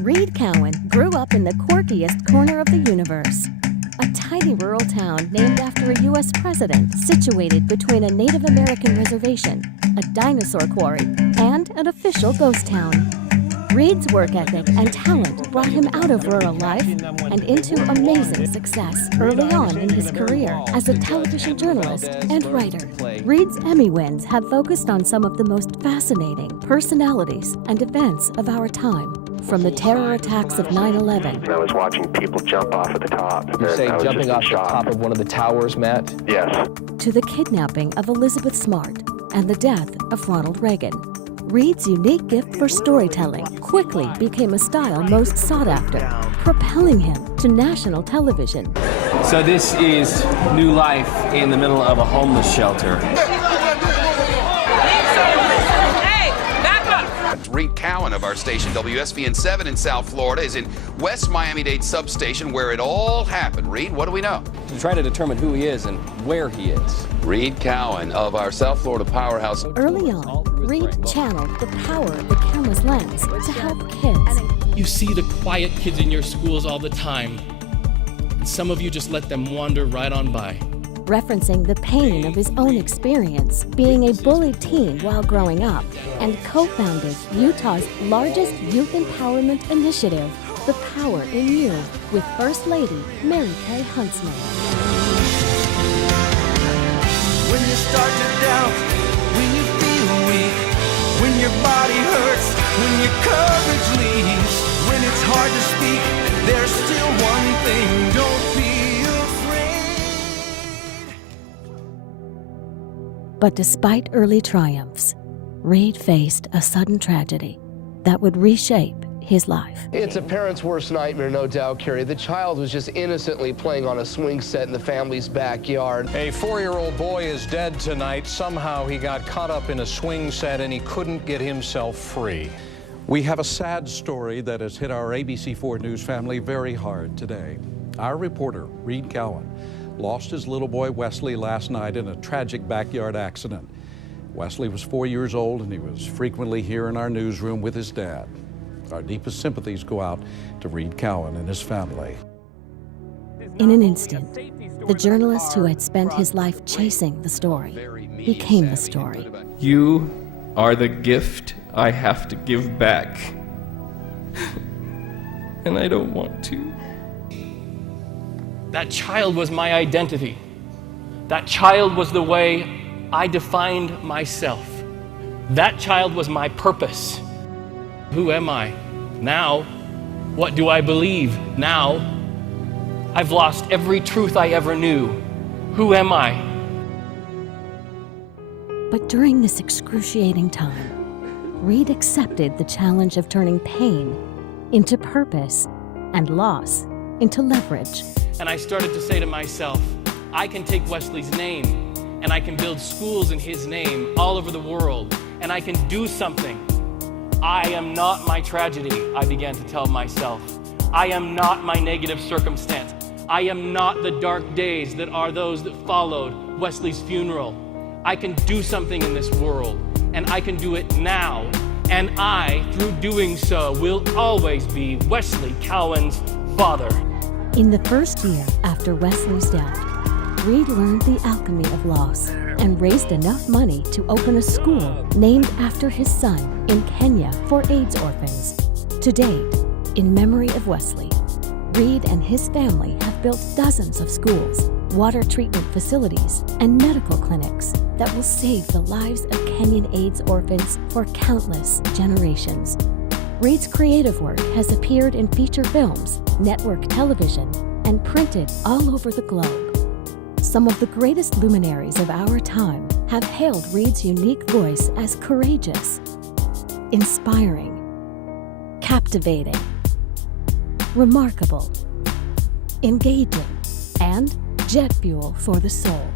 Reed Cowan grew up in the quirkiest corner of the universe. A tiny rural town named after a U.S. president situated between a Native American reservation, a dinosaur quarry, and an official ghost town. Reed's work ethic and talent brought him out of rural life and into amazing success early on in his career as a television journalist and writer. Reed's Emmy wins have focused on some of the most fascinating personalities and events of our time, from the terror attacks of 9/11. I was watching people jump off at the top. You say jumping off the top of one of the towers, Matt? Yes. To the kidnapping of Elizabeth Smart and the death of Ronald Reagan. Reed's unique gift for storytelling quickly became a style most sought after, propelling him to national television. So this is new life in the middle of a homeless shelter. Reed Cowan of our station WSVN7 in South Florida is in West Miami-Dade substation where it all happened. Reed, what do we know? To try to determine who he is and where he is. Reed Cowan of our South Florida powerhouse. Early on, Reed channeled the power of the camera's lens to help kids. You see the quiet kids in your schools all the time, and some of you just let them wander right on by. Referencing the pain of his own experience being a bullied teen while growing up, and co-founded Utah's largest youth empowerment initiative, The Power in You, with First Lady Mary Kay Huntsman. When you start to doubt, when you feel weak, when your body hurts, when your courage leaves, when it's hard to speak, there's still one thing, don't be But despite early triumphs, Reed faced a sudden tragedy that would reshape his life. It's a parent's worst nightmare, no doubt, Carrie. The child was just innocently playing on a swing set in the family's backyard. A 4-year-old boy is dead tonight. Somehow he got caught up in a swing set and he couldn't get himself free. We have a sad story that has hit our ABC4 News family very hard today. Our reporter, Reed Cowan, lost his little boy Wesley last night in a tragic backyard accident. Wesley was 4 years old and he was frequently here in our newsroom with his dad. Our deepest sympathies go out to Reed Cowan and his family. In an instant, the journalist who had spent his life chasing the story became the story. You are the gift I have to give back, and I don't want to. That child was my identity. That child was the way I defined myself. That child was my purpose. Who am I? Now, what do I believe? Now, I've lost every truth I ever knew. Who am I? But during this excruciating time, Reed accepted the challenge of turning pain into purpose and loss into leverage. And I started to say to myself, I can take Wesley's name and I can build schools in his name all over the world, and I can do something. I am not my tragedy, I began to tell myself. I am not my negative circumstance. I am not the dark days that are those that followed Wesley's funeral. I can do something in this world, and I can do it now. And I, through doing so, will always be Wesley Cowan's father. In the first year after Wesley's death, Reed learned the alchemy of loss and raised enough money to open a school named after his son in Kenya for AIDS orphans. To date, in memory of Wesley, Reed and his family have built dozens of schools, water treatment facilities, and medical clinics that will save the lives of Kenyan AIDS orphans for countless generations. Reed's creative work has appeared in feature films, network television, and printed all over the globe. Some of the greatest luminaries of our time have hailed Reed's unique voice as courageous, inspiring, captivating, remarkable, engaging, and jet fuel for the soul.